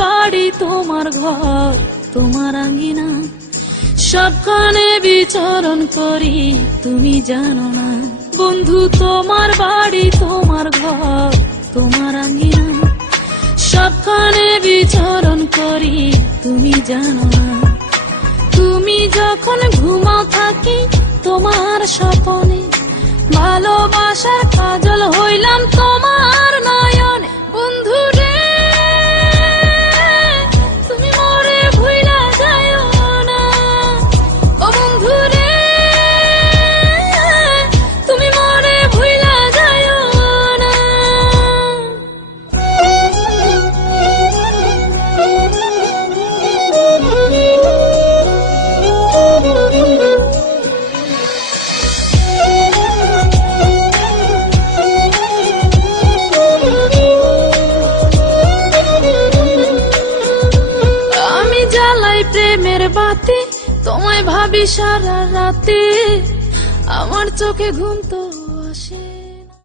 বাড়ি তোমার ঘর তোমার আঙ্গিনা, সবখানে বিচরণ করি তুমি জানো না। বন্ধু তোমার বাড়ি তোমার ঘর তোমার আঙ্গিনা, সবখানে বিচরণ করি তুমি জানো না। তুমি যখন ঘুমাও থাকি তোমার স্বপনে, ভালোবাসার কাজল হইলাম তোমার নয়নে। বন্ধু রে তুমি মরে ভুইলা যাইও না, ও বন্ধু রে তুমি মরে ভুইলা যাইও না। প্রেমের বাতি তোমায় ভাবি সারা রাতে, আমার চোখে ঘুম তো